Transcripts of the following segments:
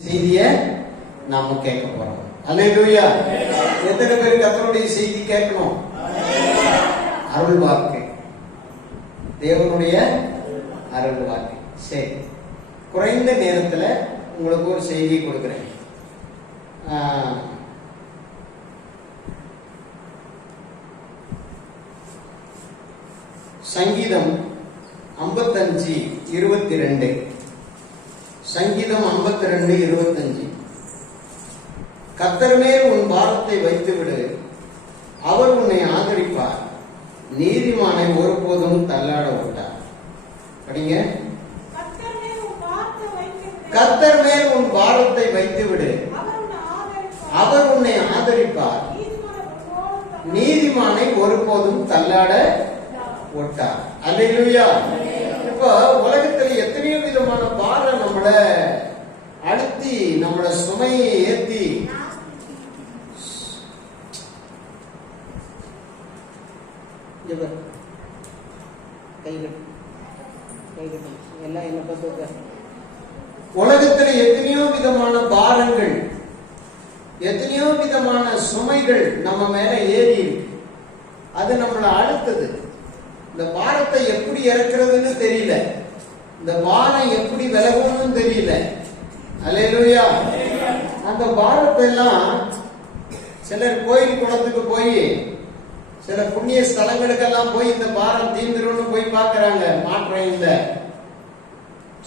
செய்திய நாம கேட்க போறோம். அல்லேலூயா. எத்தனை பேர் கத்தருடைய செய்தி கேட்கணும்? அருள் வாக்கு தேவனுடைய அருள் வாக்கு சரி. குறைந்த நேரத்துல உங்களுக்கு ஒரு செய்தி கொடுக்குறேன். ஆஹ், சங்கீதம் ஐம்பத்தஞ்சு இருபத்தி ரெண்டு. சங்கீதம் 52 ரெண்டு இருபத்தஞ்சு. கத்தர் மேல் உன் பாரத்தை வைத்து விடு அவர் உன்னை ஆதரிப்பார். நீதிமானை ஒருபோதும் தள்ளாட விட்டார் படிங்க. கத்தர் மேல் உன் பாரத்தை வைத்து விடு அவர் உன்னை ஆதரிப்பார். நீதிமானை ஒருபோதும் தள்ளாட நீதிமானை ஒருபோதும் அப்ப உலகத்துல எத்தனையோ விதமான பாரம் நம்மள அழுத்தி நம்மள சுமையை ஏத்தி எல்லாம் உலகத்துல எத்தனையோ விதமான பாரங்கள் எத்தனையோ விதமான சுமைகள் நம்ம மேல ஏறி அது நம்மள அழுத்தது. இந்த வானத்தை எப்படி இறக்குறதுன்னு தெரியல. இந்த வானம் எப்படி விலகணும்னு தெரியல. அல்லேலூயா. அந்த பாரத்தை எல்லாம் சிலர் கோயில் குளத்துக்கு போய் சில புண்ணிய ஸ்தலங்களுக்கெல்லாம் போய் இந்த பாரம் தீந்துரும்னு போய் பார்க்கறாங்க. மாற்றம் இல்லை.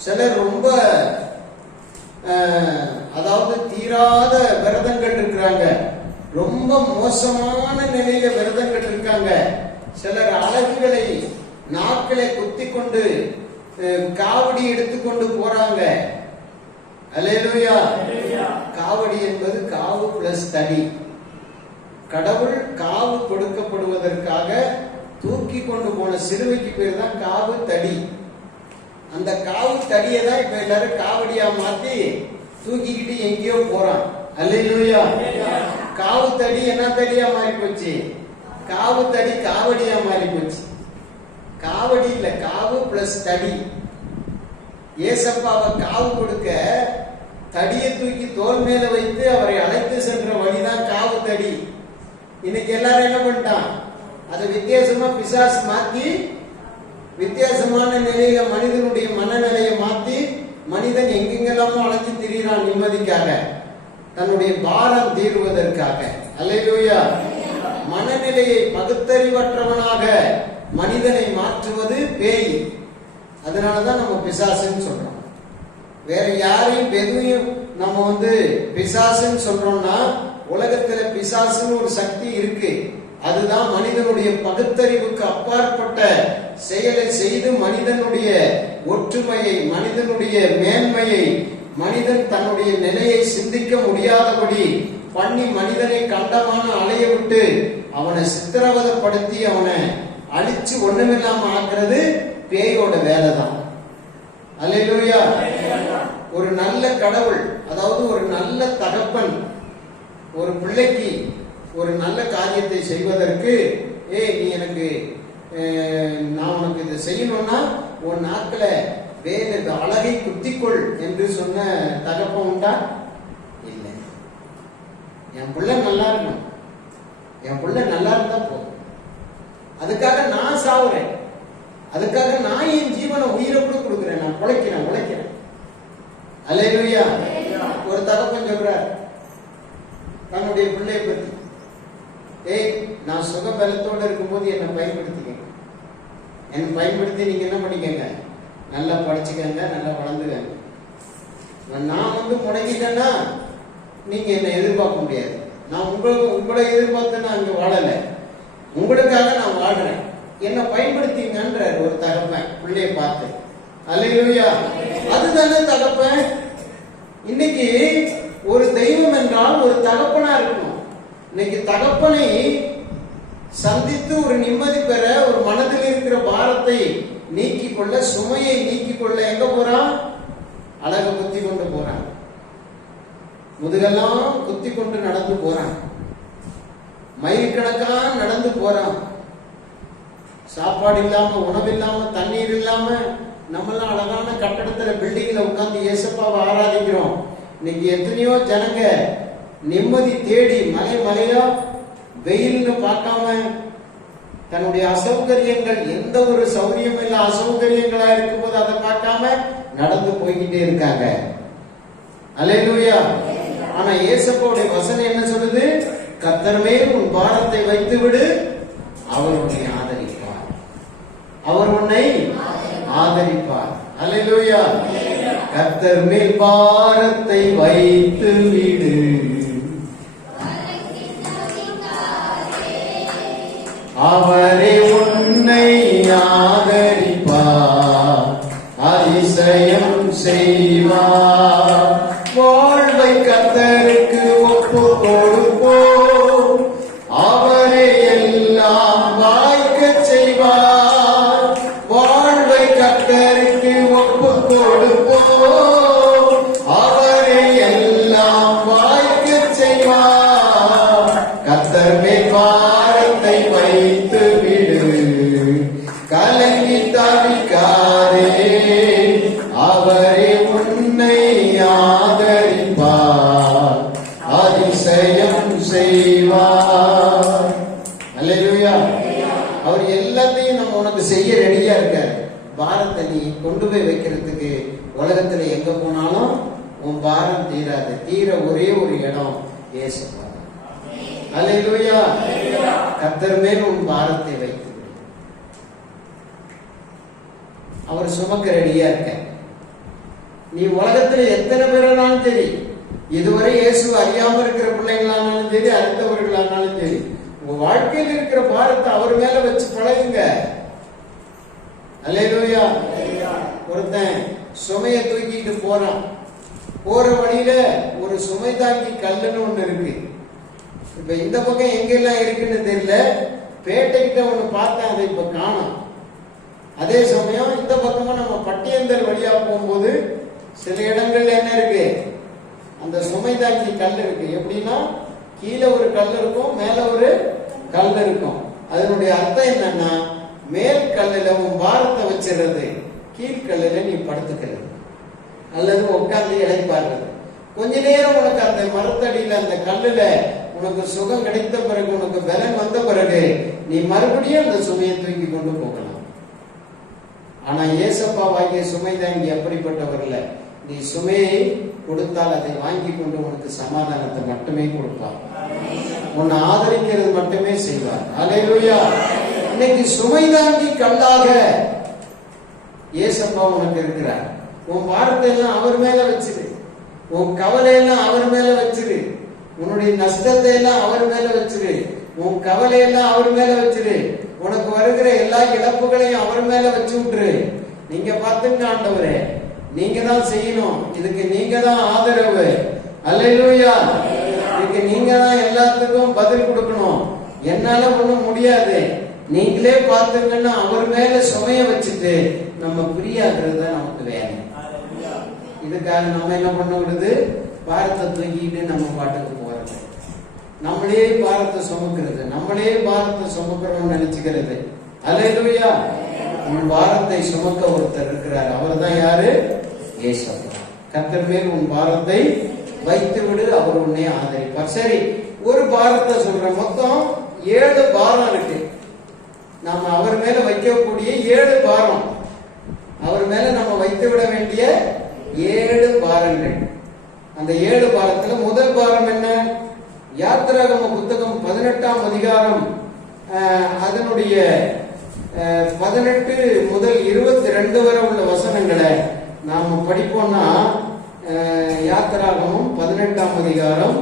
சிலர் ரொம்ப அதாவது தீராத விரதங்கள் இருக்கிறாங்க. ரொம்ப மோசமான நிலையில விரதங்கள் இருக்காங்க. சிலர் அழகுகளை நாட்களை குத்தி கொண்டு காவடி எடுத்துக்கொண்டு போறாங்க. அல்லேலூயா. காவடி என்பது காவு பிளஸ் தடி கடவுள் காவு கொடுக்கப்படுவதற்காக தூக்கி கொண்டு போன சிறுவைக்கு பேர் தான் காவு தடி அந்த காவு தடியை தான் இப்ப எல்லாரும் காவடியா மாத்தி தூக்கிக்கிட்டு எங்கேயோ போறான். அல்லேலூயா. காவு தடி என்ன தடியா மாறி போச்சு? காவு தடி காவடியா மாறி போச்சு. காவடி இல்ல காவு பிளஸ் தடி. ஏசப்பாவை காவு கொடுக்க தடியை தூக்கி தோல் மேல வைத்து அவரை அழைத்து சென்ற வழிதான் காவு தடி. இன்னைக்கு எல்லாரும் என்ன பண்ணிட்டான்? அதை வித்தியாசமா பிசாஸ் மாத்தி வித்தியாசமான நிலையில மனிதனுடைய மனநிலையை மாத்தி மனிதன் எங்கெங்கெல்லாமோ அழைச்சி திரியிறான் நிம்மதிக்காக தன்னுடைய பாரம் தீர்வதற்காக. அல்லையா மனநிலையை பகுத்தறிவற்றவனாக மனிதனை மாற்றுவது பேய். அதனாலதான் நம்ம பிசாசுன்னு சொல்றோம். வேற யாரையும் எதுவும் நம்ம வந்து பிசாசுன்னு சொல்றோம்னா உலகத்துல பிசாசுன்னு ஒரு சக்தி இருக்கு. அதுதான் மனிதனுடைய பகுத்தறிவுக்கு அப்பாற்பட்ட செயலை செய்து மனிதனுடைய ஒற்றுமையை மனிதனுடைய மேன்மையை மனிதன் தன்னுடைய நிலையை சிந்திக்க முடியாதபடி பண்ணி மனிதனை கண்டமான அலைய விட்டு அவனை சித்திரவதப்படுத்தி அவனை அழிச்சு ஒண்ணுமில்லாம ஆக்குறது பேயோட வேலை தான் அல்லேலூயா. ஒரு நல்ல கடவுள் அதாவது ஒரு நல்ல தகப்பன் ஒரு பிள்ளைக்கு ஒரு நல்ல காரியத்தை செய்வதற்கு ஏய் நீ எனக்கு நான் உனக்கு இதை செய்யணும்னா உன் நாட்கள வேறு இந்த அழகை குத்திக்கொள் என்று சொன்ன தகப்பன் உண்டா? இல்லை. என் பிள்ளை நல்லா இருக்கணும். என் பிள்ளை நல்லா இருந்தா போதும் அதுக்காக நான் சாவுறேன். அதுக்காக நான் என் ஜீவனை உயிரை கூட கொடுக்குறேன். நான் உழைக்கிறேன் உழைக்கிறேன். அல்லேலூயா. ஒரு தகப்பன் சொல்றார். தன்னுடைய பிள்ளையை பத்தி. ஏய் நான் சுக பலத்தோட இருக்கும்போது என்னை பயன்படுத்திக்கங்க. என்னை பயன்படுத்தி நீங்க என்ன பண்ணிக்கங்க? நல்லா படிச்சுக்கங்க நல்லா வளர்ந்துக்கங்க. நான் வந்து முடங்கிட்டேன்னா நீங்க என்னை எதிர்பார்க்க முடியாது. நான் உங்களை உங்களை எதிர்பார்த்து நான் இங்கே வாழலை. உங்களுக்காக நான் வாழ்றேன். என்னை பயன்படுத்திங்கன்றார் ஒரு தகப்பன் பிள்ளைய பார்த்து. அல்லையா அதுதானே தகப்பன்? இன்னைக்கு ஒரு தெய்வம் என்றால் ஒரு தகப்பனா இருக்கணும். இன்னைக்கு தகப்பனை சந்தித்து ஒரு நிம்மதி பெற ஒரு மனதில் இருக்கிற பாரத்தை நீக்கிக் கொள்ள சுமையை நீக்கிக் கொள்ள எங்க போறான்? அழக குத்தி கொண்டு போறான். முதுகெல்லாம் குத்தி கொண்டு நடந்து போறான். மயில் கணக்கா நடந்து போறான். சாப்பாடு இல்லாம உணவு இல்லாம தண்ணீர் இல்லாம நம்மளாம் அழகான கட்டடத்துல பில்டிங்ல உட்காந்து இயேசப்பாவை ஆராதிக்கிறோம். இன்னைக்கு எத்தனையோ ஜனங்க நிம்மதி தேடி மலை மலையா வெயில்னு பார்க்காம தன்னுடைய அசௌகரியங்கள் எந்த ஒரு சௌரியம் இல்ல அசௌகரியங்களா இருக்கும்போது அதை பார்க்காம நடந்து போய்கிட்டே இருக்காங்க. அலையலூயா. ஆனா ஏசப்பாவுடைய வசனம் என்ன சொல்லுது? கத்தர் மேல் உன் பாரத்தை வைத்து விடு அவர் உன்னை ஆதரிப்பார். அவர் உன்னை ஆதரிப்பார். அலையலூயா கத்தர் மேல் பாரத்தை வைத்து விடு அவரே உன்னை ஆதரிப்பார். அதிசயம் செய்வார். வாழ்வை கத்தருக்கு பாரத்தை நீ கொண்டு போய் வைக்கிறதுக்கு உலகத்துல எங்க போனாலும் உன் பாரம் தீராது. தீர ஒரே ஒரு இடம் ஏசப்பா அல்லேலூயா கத்தர் மேல் உன் பாரத்தை வைத்து அவர் சுமக்க ரெடியா இருக்க. நீ உலகத்துல எத்தனை பேரானாலும் சரி இதுவரை இயேசு அறியாம இருக்கிற பிள்ளைங்களானாலும் சரி அறிந்தவர்களானாலும் சரி உங்க வாழ்க்கையில் இருக்கிற பாரத்தை அவர் மேல வச்சு பழகுங்க. அல்லேலூயா ஒருத்தன் சுமைய தூக்கிட்டு போறான். போற வழியில ஒரு சுமை தாங்கி கல்லுன்னு ஒண்ணு இருக்கு. இப்ப இந்த பக்கம் எங்கெல்லாம் இருக்குன்னு தெரியல. பேட்டைக்கிட்ட ஒண்ணு பார்த்தேன் அதை இப்ப காணும். அதே சமயம் இந்த பக்கமா நம்ம பட்டியந்தல் வழியா போகும்போது சில இடங்கள்ல என்ன இருக்கு? அந்த சுமை தாங்கி கல் இருக்கு. எப்படின்னா கீழே ஒரு கல் இருக்கும் மேல ஒரு கல் இருக்கும். அதனுடைய அர்த்தம் என்னன்னா மேல் கல்லுல உன் பாரத்தை வச்சிடுறது. கீழ்கல்லுல நீ படுத்துக்கிறது அல்லது உட்கார்ந்து இழைப்பாடுறது கொஞ்ச நேரம் உனக்கு அந்த மரத்தடியில அந்த கல்லுல உனக்கு சுகம் கிடைத்த பிறகு உனக்கு பலன் வந்த பிறகு நீ மறுபடியும் அந்த சுமையை தூக்கி கொண்டு போகலாம். ஆனா ஏசப்பா வாங்கிய சுமை தான் இங்க இல்ல. நீ சுமையை கொடுத்தால் அதை வாங்கி கொண்டு உனக்கு சமாதானத்தை மட்டுமே கொடுப்பார். உன்னை ஆதரிக்கிறது மட்டுமே செய்வார். அலையிலுயா இன்னைக்கு சுமை தாங்கி கல்லாக ஏசப்பா உனக்கு இருக்கிறார். உன் பாரத்தை எல்லாம் அவர் மேல வச்சிரு. உன் கவலை எல்லாம் அவர் மேல வச்சிரு. உன்னுடைய நஷ்டத்தை எல்லாம் அவர் மேல வச்சிரு. உன் கவலை எல்லாம் அவர் மேல வச்சிரு. உனக்கு வருகிற எல்லா இழப்புகளையும் அவர் மேல வச்சு விட்டுரு. நீங்க பார்த்துங்க ஆண்டவரே. நீங்க தான் செய்யணும். இதுக்கு நீங்க தான் ஆதரவு. அல்லையா இதுக்கு நீங்க தான் எல்லாத்துக்கும் பதில் கொடுக்கணும். என்னால ஒண்ணும் முடியாது. நீங்களே பார்த்துங்கன்னா அவர் மேல சுமைய வச்சுட்டு நம்ம பிரியாகிறது தான் நமக்கு வேலை. இதுக்காக நம்ம என்ன பண்ண விடுது பாரத்தை தூக்கிட்டு நம்ம பாட்டுக்கு போறது. நம்மளே பாரத்தை சுமக்கிறது நம்மளே பாரத்தை சுமக்கிறோம்னு நினைச்சுக்கிறது. அல்லேலூயா உன் பாரத்தை சுமக்க ஒருத்தர் இருக்கிறார். அவர் தான் யாரு? ஏசப்பா. கர்த்தர் மேல் உன் பாரத்தை வைத்து விடு அவர் உன்னை ஆதரிப்பார். சரி ஒரு பாரத்தை சொல்றேன். மொத்தம் ஏழு பாரம் இருக்கு. நம்ம அவர் மேல வைக்கக்கூடிய ஏழு பாரம். அவர் மேல நம்ம வைத்து விட வேண்டிய ஏழு பாரங்கள். அந்த ஏழு பாரத்துல முதல் பாரம் என்ன? யாத்திராகம புத்தகம் பதினெட்டாம் அதிகாரம் அதனுடைய பதினெட்டு முதல் இருபத்தி ரெண்டு வரை உள்ள வசனங்களை நாம படிப்போம்னா யாத்திராகமும் பதினெட்டாம் அதிகாரம்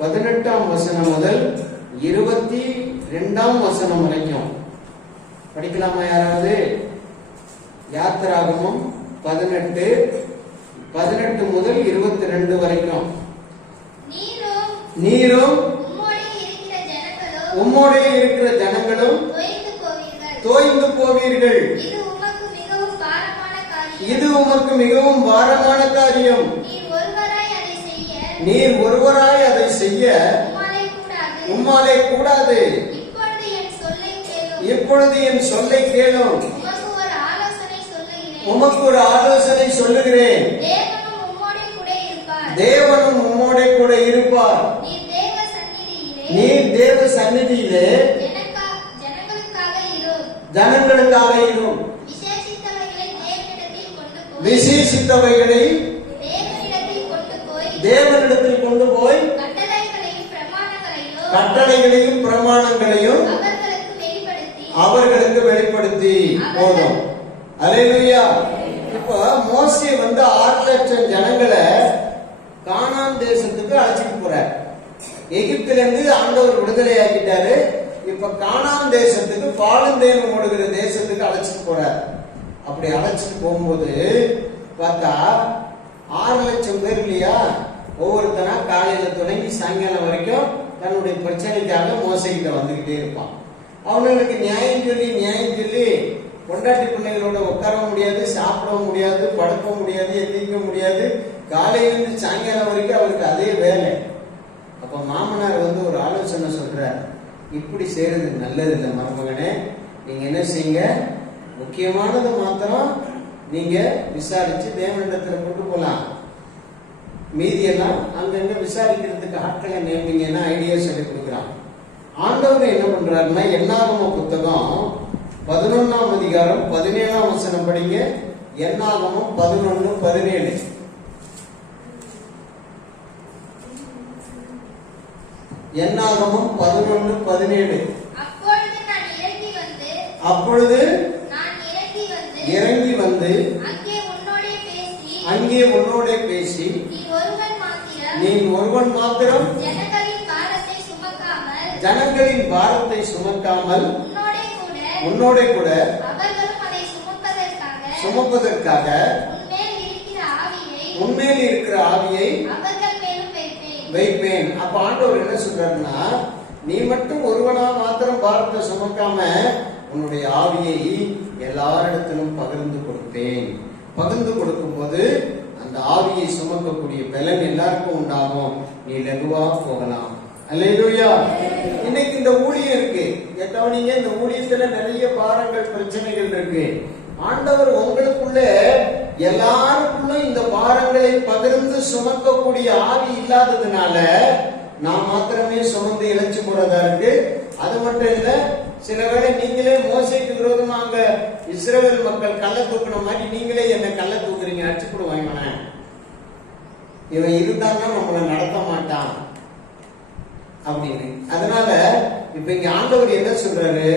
பதினெட்டாம் வசனம் முதல் இருபத்தி ரெண்டாம் வசனம் வரைக்கும். படிக்கலாமா யாராவது? யாத்திராகமம் பதினெட்டு பதினெட்டு முதல் இருபத்தி ரெண்டு வரைக்கும். நீரும் உம்மோடே இருக்கிற ஜனங்களும் தொய்ந்து போவீர்கள். இது உமக்கு மிகவும் பாரமான காரியம். நீர் ஒருவராய் அதை செய்ய. உம்மாலே கூடாது உம்மாலே கூடாது இப்பொழுது என் சொல்லை கேளும் இப்பொழுது என் சொல்லை கேளும்? உமக்கு ஒரு ஆலோசனை சொல்லுகிறேன். தேவனும் உம்மோடே கூட இருப்பார். நீர் தேவ சந்நிதியிலே. ஜனங்களுக்காக இரு. ஜனங்களுக்காக இரும் விசேஷித்தவைகளை தேவனிடத்தில் கொண்டு போய். கட்டளைகளையும் பிரமாணங்களையும். அவர்களுக்கு வெளிப்படுத்தி போதும் அலையிலுயா. இப்போ மோசே வந்து ஆறு லட்சம் ஜனங்களை கானான் தேசத்துக்கு அழைச்சிட்டு போறார். எகிப்துல இருந்து ஆண்டவர் விடுதலை ஆக்கிட்டாரு. இப்ப கானான் தேசத்துக்கு பாலந்தேனம் ஓடுகிற தேசத்துக்கு அழைச்சிட்டு போறார். அப்படி அழைச்சிட்டு போகும்போது பார்த்தா ஆறு லட்சம் பேர் இல்லையா? ஒவ்வொருத்தனா காலையில தொடங்கி சாயங்காலம் வரைக்கும் தன்னுடைய பிரச்சனைக்காக மோசைக்கிட்ட வந்துகிட்டே இருப்பான். அவனுங்களுக்கு நியாயம் சொல்லி நியாயம் சொல்லி பொண்டாட்டி பிள்ளைகளோட உட்கார முடியாது சாப்பிடவும் முடியாது படுக்கவும் முடியாது எந்திரிக்க முடியாது. காலையிலிருந்து சாயங்காலம் வரைக்கும் அவருக்கு அதே வேலை. அப்ப மாமனார் வந்து ஒரு ஆலோசனை சொல்றார். இப்படி செய்யறது நல்லது இல்லை மருமகனே. நீங்க என்ன செய்யுங்க? முக்கியமானது மாத்திரம் நீங்க விசாரிச்சு தேவனிடத்துல கொண்டு போலாம். மீதியெல்லாம் அங்கங்க விசாரிக்கிறதுக்கு ஆட்களை நியமிங்கன்னா ஐடியா சொல்லி கொடுக்குறான். ஆண்டவர் என்ன பண்றாருன்னா என்னாகம புத்தகம் பதினொன்னாம் அதிகாரம் பதினேழாம் வசனம் படிங்க. என்னாகமம் பதினொன்னு பதினேழு. என்னாகமம் பதினொன்னு பதினேழு. அப்பொழுது இறங்கி வந்து அங்கே உன்னோட பேசி நீ ஒருவன் மாத்திரம் நீ ஒருவன் மாத்திரம் ஜனங்களின் பாரத்தை சுமக்காமல் ஜனங்களின் பாரத்தை சுமக்காமல் உன்னோடே கூட சுமப்பதற்காக உண்மையில் இருக்கிற ஆவியை வைப்பேன். அப்ப ஆண்டவர் என்ன சொல்றாருன்னா நீ மட்டும் ஒருவனா மாத்திரம் பாரத்தை சுமக்காம உன்னுடைய ஆவியை எல்லாரிடத்திலும் பகிர்ந்து கொடுப்பேன். பகிர்ந்து கொடுக்கும்போது அந்த ஆவியை சுமக்கக்கூடிய பலன் எல்லாருக்கும் உண்டாகும். நீ லகுவா போகலாம். அல்லேலூயா இன்னைக்கு இந்த ஊழியம் இருக்கு. கவனிங்க இந்த ஊழியத்துல நிறைய பாரங்கள் பிரச்சனைகள் இருக்கு. ஆண்டவர் உங்களுக்குள்ள எல்லாருக்குள்ளும் இந்த பாரங்களை பகிர்ந்து சுமக்கக்கூடிய ஆவி இல்லாததுனால நான் மாத்திரமே சுமந்து இழைச்சு போறதா இருக்கு. அது மட்டும் இல்ல சில வேளை நீங்களே மோசைக்கு விரோதமா அங்க இஸ்ரேல் மக்கள் கள்ள தூக்குன மாதிரி நீங்களே என்ன கள்ள தூக்குறீங்க அடிச்சு போடுவாங்க இவன் இருந்தான்னா நம்மளை நடத்த மாட்டான். அப்படின்னு அதனால இப்ப இங்க ஆண்டவர் என்ன சொல்றாரு?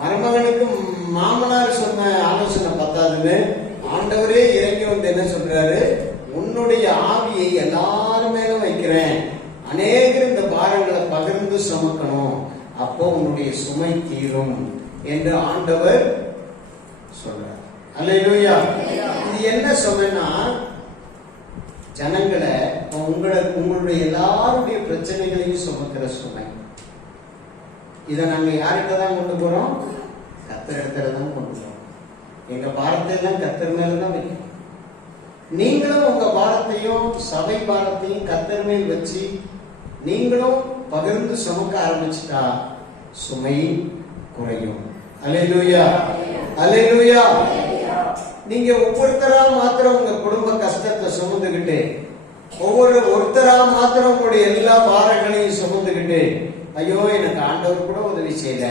மருமகனுக்கு மாமனார் சொன்ன ஆலோசனை பத்தாதுன்னு ஆண்டவரே இறங்கி வந்து என்ன சொல்றாரு? உன்னுடைய ஆவியை எல்லாரும் மேலும் வைக்கிறேன். அநேகர் இந்த பாரங்களை பகிர்ந்து சுமக்கணும். அப்போ உன்னுடைய சுமை தீரும் என்று ஆண்டவர் சொல்றார். அல்லேலூயா. இது என்ன சொன்னா ஜனங்களை உங்களை உங்களுடைய எல்லாருடைய பிரச்சனைகளையும் சுமக்கிற சுமை. இதை நாங்க யார்கிட்ட தான் கொண்டு போறோம்? கத்தர் இடத்துல தான் கொண்டு போறோம். எங்க பாரத்தை எல்லாம் கத்தர் மேல தான் வைக்கணும். நீங்களும் உங்க பாரத்தையும் சபை பாரத்தையும் கத்தர் மேல் வச்சு நீங்களும் பகிர்ந்து சுமக்க ஆரம்பிச்சுட்டா சுமை குறையும். அலையிலூயா அலையிலூயா நீங்க ஒவ்வொருத்தரா மாத்திரம் உங்க குடும்ப கஷ்டத்தை சுமந்துக்கிட்டு ஒவ்வொரு ஒருத்தரா மாத்திரம் உங்களுடைய எல்லா பாரங்களையும் சுமந்துக்கிட்டு ஐயோ எனக்கு ஆண்டவர் கூட உதவி செய்யல.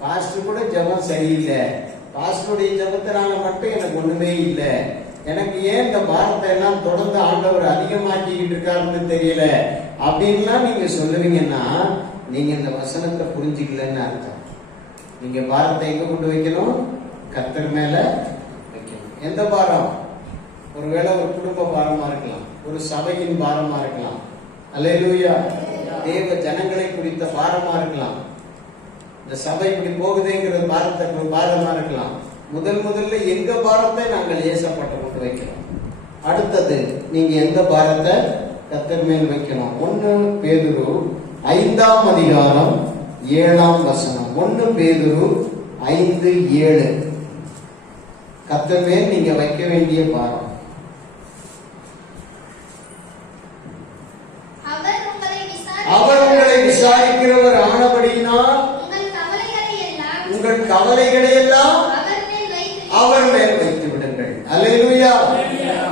பாஸ்டர் கூட ஜெபம் சரியில்லை. பாஸ்டருடைய ஜபத்தினால மட்டும் எனக்கு ஒண்ணுமே இல்லை. எனக்கு ஏன் இந்த பாரத்தை எல்லாம் தொடர்ந்து ஆண்டவர் அதிகமாக்கிக்கிட்டு இருக்காருன்னு தெரியல. அப்படின்லாம் நீங்க சொல்லுவீங்கன்னா நீங்க இந்த வசனத்தை புரிஞ்சுக்கலன்னு அர்த்தம். நீங்க பாரத்தை எங்க கொண்டு வைக்கணும்? கத்தர் மேல வைக்கணும். எந்த பாரம்? ஒருவேளை ஒரு குடும்ப பாரமா இருக்கலாம். ஒரு சபையின் பாரமா இருக்கலாம். அலையலூயா தேவ ஜனங்களை குறித்த பாரமா இருக்கலாம். இந்த சபை இப்படி போகுதேங்கிற பாரத்தை பாரமா இருக்கலாம். முதல் முதல்ல எங்க பாரத்தை நாங்கள் ஏசப்பட்டு கொண்டு வைக்கிறோம். அடுத்தது நீங்க எந்த பாரத்தை? கத்தர் மேல் வைக்கணும். ஒன்னு பேதுரு ஐந்தாம் அதிகாரம் ஏழாம் வசனம். ஒன்னு பேதுரு ஐந்து ஏழு. கத்தர் மேல் நீங்க வைக்க வேண்டிய பாரம் அவர் உங்களை விசாரி அவர் உங்களை விசாரிக்கிறவர் ஆனபடியினால் உங்கள் கவலைகளை எல்லாம் அவர் மேல் வைத்து விடுங்கள். அல்லேலூயா.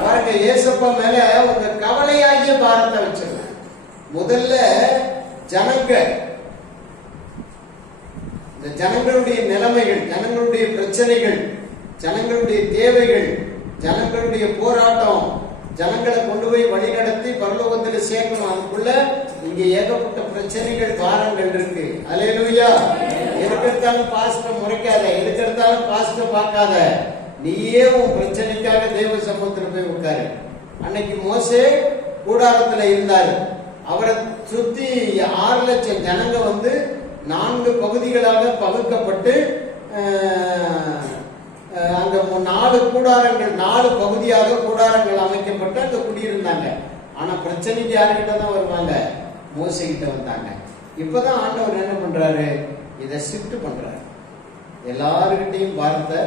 பாருங்க ஏசப்பா மேல உங்க கவலையாகிய பாரத்தை வச்சிருங்க முதல்ல ஜனங்கள் இந்த ஜனங்களுடைய நிலைமைகள் ஜனங்களுடைய பிரச்சனைகள் ஜனங்களுடைய தேவைகள் ஜனங்களுடைய போராட்டம் ஜனங்களை கொண்டு போய் வழி நடத்தி பரலோகத்துல சேர்க்கணும். அதுக்குள்ள இங்க ஏகப்பட்ட பிரச்சனைகள் பாரங்கள் இருக்கு. அலையலுயா எதுக்கெடுத்தாலும் பாஸ்ட முறைக்காத எதுக்கெடுத்தாலும் பாஸ்ட பார்க்காத. நீயே உன் பிரச்சனைக்காக தேவ சமூகத்தில் போய் உட்காரு. அன்னைக்கு மோசே கூடாரத்துல இருந்தாரு. அவரை சுத்தி ஆறு லட்சம் ஜனங்க வந்து நான்கு பகுதிகளாக பகுக்கப்பட்டு அஹ், அங்க நாலு கூடாரங்கள் நாலு பகுதியாக கூடாரங்கள் அமைக்கப்பட்டு அங்க குடியிருந்தாங்க. ஆனா பிரச்சனைக்கு யாருக்கிட்ட தான் வருவாங்க? மோசை வந்தாங்க. இப்பதான் ஆண்டவர் என்ன பண்றாரு? இதை ஷிஃப்ட் பண்றாரு. எல்லாருக்கிட்டையும் வார்த்தை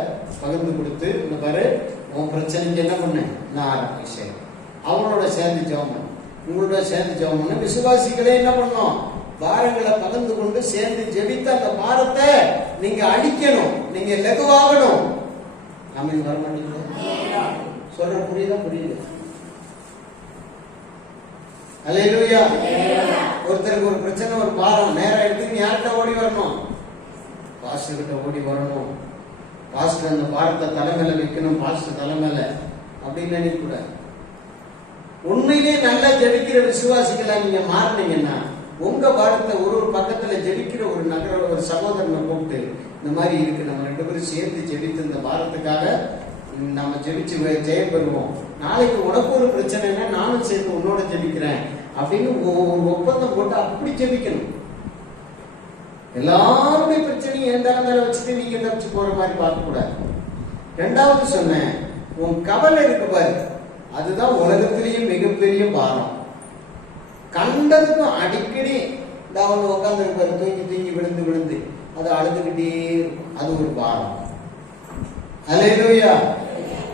பகிர்ந்து கொடுத்து இந்த பாரு உன் பிரச்சனைக்கு என்ன பண்ணு? நான் ஆரம்பிச்சேன் அவங்களோட சேர்ந்து ஜெபம் பண்ணு. உங்களோட சேர்ந்து ஜெபம் பண்ணு. விசுவாசிகளே என்ன பண்ணோம் பாரங்களை பகிர்ந்து கொண்டு சேர்ந்து ஜெபித்த அந்த பாரத்தை நீங்க அழிக்கணும். நீங்க லெகுவாகணும். நம்ம வர மாட்டீங்களா சொல்ற புரியுதா? புரியுது அல்லேலூயா ஒருத்தருக்கு ஒரு பிரச்சனை ஒரு பாரம். நேரம் எடுத்து யார்கிட்ட ஓடி வரணும்? பாஸ்டர் கிட்ட ஓடி வரணும். பாஸ்டர் அந்த பாரத்தை தலைமையில வைக்கணும் பாஸ்டர் தலைமையில அப்படின்னு நினைக்கக்கூடாது உண்மையிலே நல்லா ஜெபிக்கிற விசுவாசிகளா நீங்க மாறினீங்கன்னா உங்க பாரத்தை ஒரு ஒரு பக்கத்துல ஜெபிக்கிற ஒரு நகர ஒரு சகோதரனை கூப்பிட்டு இந்த மாதிரி இருக்கு நம்ம ரெண்டு பேரும் சேர்ந்து ஜெபித்து இந்த பாரத்துக்காக நம்ம ஜெபிச்சு ஜெயம் பெறுவோம் நாளைக்கு உனக்கு ஒரு பிரச்சனைனா நானும் சேர்ந்து உன்னோட ஜெபிக்கிறேன். அப்படின்னு ஒரு ஒப்பந்தம் போட்டு அப்படி ஜெபிக்கணும். எல்லாருடைய பிரச்சனையும் எந்த மேல வச்சுட்டு நீங்க தப்பிச்சு போற மாதிரி பார்க்க கூடாது ரெண்டாவது சொன்னேன் உன் கவலை இருக்கு பாரு. அதுதான் உலகத்திலேயே மிகப்பெரிய பாரம். கண்டதுக்கும் அடிக்கடி இந்த அவங்க உட்காந்து இருப்பாரு தூங்கி தூங்கி விழுந்து விழுந்து. அது அழுதுகிட்டே இருக்கும். அது ஒரு பாரம். அலையிலூயா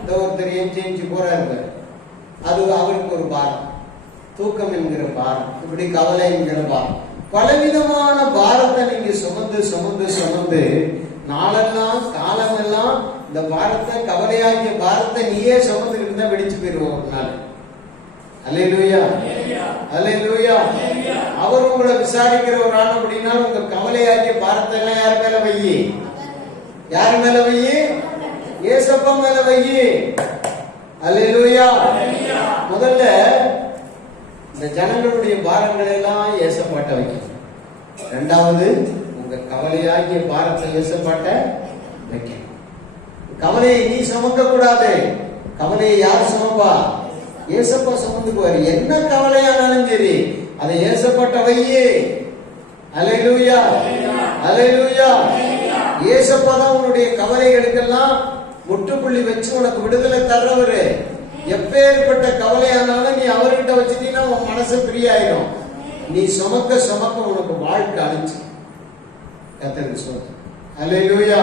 இந்த ஒருத்தர் எஞ்சி எஞ்சி போறாரு அது அவருக்கு ஒரு பாரம். தூக்கம் என்கிற பாரம் இப்படி கவலை என்கிற பாரம். பலவிதமான பாரத்தை நீங்க சுமந்து சுமந்து சுமந்து நாளெல்லாம் காலமெல்லாம் இந்த பாரத்தை கவலையாகிய பாரத்தை நீயே சுமந்துக்கிட்டு இருந்தா வெடிச்சு போயிருவோம் ஒரு நாள். அல்லேலூயா. அவர் உங்களை விசாரிக்கிற ஒரு ஆள் அப்படின்னா உங்க கவலையாகிய பாரத்தை எல்லாம் யார் மேல வையி? யார் மேல வையி? ஏசப்பா மேல வையி. அல்லேலூயா. முதல்ல இந்த ஜனங்களுடைய பாரங்களை எல்லாம் ஏசப்பாட்ட வைக்கணும். ரெண்டாவது உங்க கவலையாகிய பாரத்தை ஏசப்பாட்ட வைக்கணும். கவலையை நீ சுமக்க கூடாது கவலையை யார் சுமப்பா? ஏசப்பா சுமந்துக்குவாரு. என்ன கவலையானாலும் சரி அதை ஏசப்பட்ட வையே. அலையூயா அலையூயா ஏசப்பா தான் உன்னுடைய கவலைகளுக்கெல்லாம் முற்றுப்புள்ளி வச்சு உனக்கு விடுதலை தர்றவரு. எப்பேற்பட்ட கவலையானாலும் நீ அவர்கிட்ட வச்சுட்டீங்கன்னா உன் மனசு ஃப்ரீயாயிடும் நீ சுமக்க சுமக்க உனக்கு வாழ்க்கை அழிச்சு கத்தருக்கு சொல்ற அலையூயா